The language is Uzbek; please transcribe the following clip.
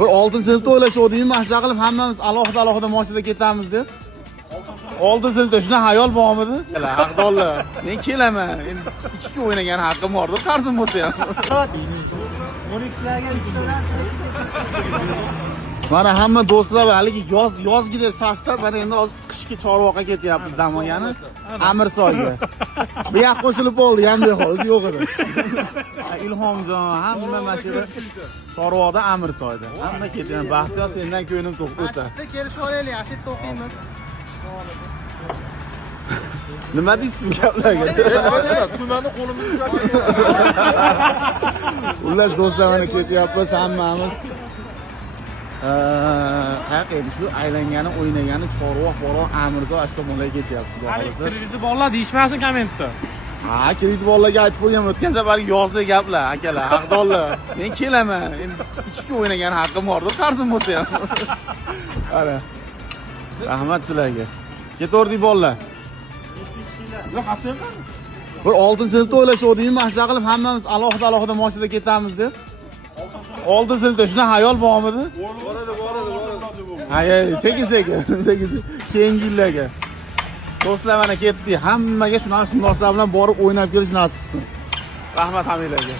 Bir 6-sinfda o'ylashuvdingmi, mahsa qilib hammamiz alohida mashinada ketamiz deb. 6-sinfda shuna hayol bormidi? Haqdorlar. Men kelaman. Endi 2 kun o'ynagan haqqim bordir, qarzim bo'lsa ham. 12larga 3 tadan. Mana hamma do'stlar haligi yozgida sastab, mana endi hozir qishki Chorvoqqa ketyapmiz dam olgani. Amirsoyga. Bu yoq qo'shilib bo'ldi, yangi hozir yo'q edi. Ilhomjon, hamma mana shu Chorvoqda, Amirsoyda. Hamma ketgan. Baxtiyor, sendan ko'nglim to'q o'ta. Achitda kelishib olaylik, achitda o'qiymiz. Nima deysiz bu gaplarga? Tumani qo'limizga ushlab. Ular do'stlar mana ketyapmiz hammamiz. Haqiqatda shu aylangani, o'ynagani Chorvoq, Boro, Amirzo ashtomonlarga ketyapsiz. Krediti borlar deyishmasin kommentda. Ha, kredit bolalarga aytib qo'ygan, o'tgan safargi yozdi gaplar, akalar, haqdorlar. Men kelaman. Endi 2 kun o'ynagan haqqim bordir, qarzim bo'lsa ham. Ana. Rahmat sizlarga. Ketordik bolalar. Yo'q, asenman. Bir 6-sinfda o'ylashuvdingmi, mahsa qilib hammamiz alohida mashinada ketamiz deb. 6-sinfda shuna hayol bormidi? Boradi. Hay, sekin. Keyingi yillarga. Do'stlar mana ketdi. Hammaga shunaqa munosabat bilan borib o'ynab kelish nasib qilsin. Rahmat hammalarga.